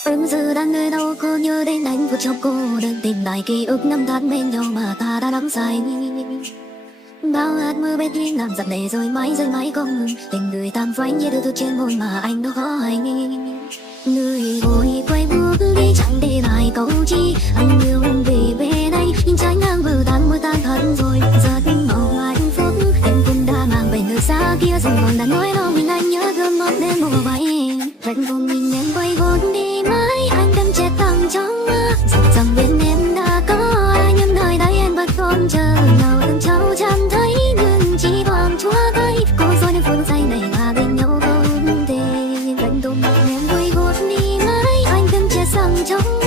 Em giờ đang nơi đâu cô nhớ đến anh phút chốc cô đơn tìm lại ký ức năm tháng bên nhau mà ta đã đắm say. Bao hạt mưa bên đi làm giặc để rồi mãi không ngừng. Tình người tan phai như đưa trên môi mà anh đâu có hay. Người vội quay bước đi chẳng để lại câu chi. Anh yêu em về bên anh nhưng trái ngang vừa tan mưa tan thật rồi. Rất mong hạnh phúc em cũng đã mang về nơi xa kia rồi còn đã nói đâu mình anh nhớ gương mặt đêm mùa bay. Vẫn cùng mình em quay vốn đi mãi anh đâm chết thẳng trong mơ. Rằng bên em đã có ai nhưng đời đây em vẫn còn chờ nào từng cháu chẳng thấy nhưng chỉ còn chúa thấy cô dối nên phương say này mà bên nhau không thể. Vẫn cùng mình em quay vốn đi mãi anh đâm chết thẳng trong